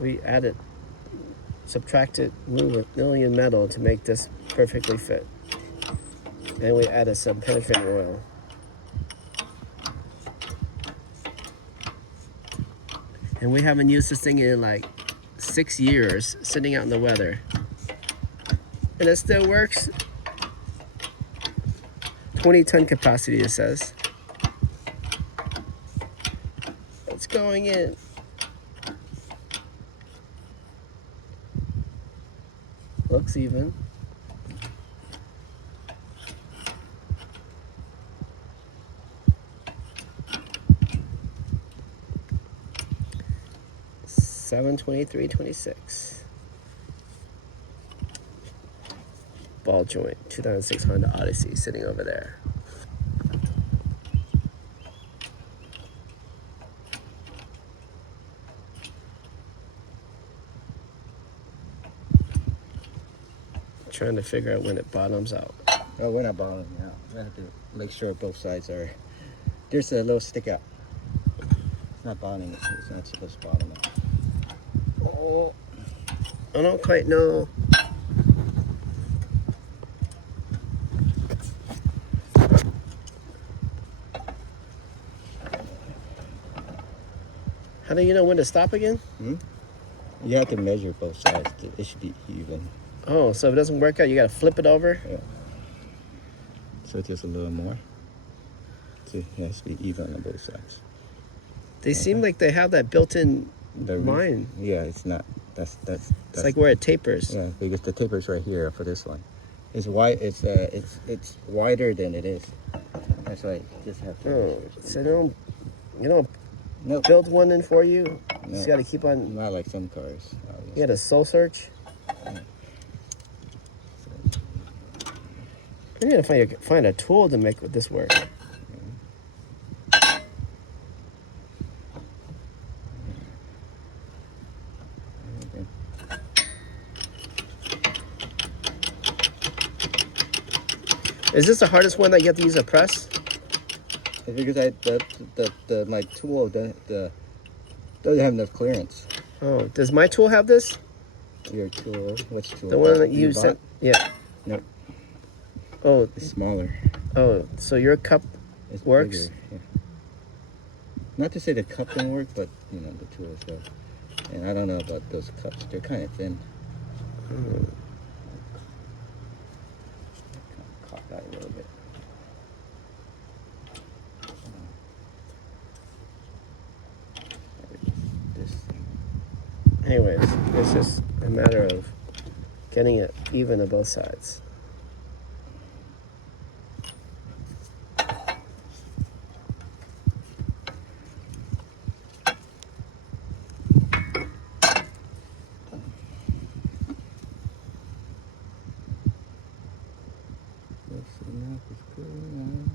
we added, subtracted million metal to make this perfectly fit. Then we added some penetrating oil. And we haven't used this thing in like 6 years, sitting out in the weather. And it still works. 20-ton capacity, it says. It's going in. Looks even. $723.26. Ball joint, 2006 Honda Odyssey, sitting over there. Trying to figure out when it bottoms out. Oh, we're not bottoming out. We have to make sure both sides are. There's a little stick out. It's not bottoming. It's not supposed to bottom out. Oh, I don't quite know. How do you know when to stop again? You have to measure both sides. It should be even. Oh, so if it doesn't work out, you gotta flip it over? Yeah. So just a little more. So it has to be even on both sides. They seem like they have that built-in line. Yeah, it's not. That's It's like where it tapers. Yeah, because the taper's right here for this one. It's wide. It's wider than it is. That's why you just have to. Oh, so you don't build one in for you? You just gotta keep on. Not like some cars. You had a soul search? I need to find a tool to make this work. Is this the hardest one that you have to use a press? It's because my tool doesn't have enough clearance. Oh, does my tool have this? Your tool? Which tool? The one that you sent? Yeah. Nope. Oh, it's smaller. Oh, so your cup works? Bigger, yeah. Not to say the cup don't work, but you know the tool as well. And I don't know about those cups. They're kind of thin. Caught that a little bit. Anyways, it's just a matter of getting it even on both sides. Let's see now if it's good.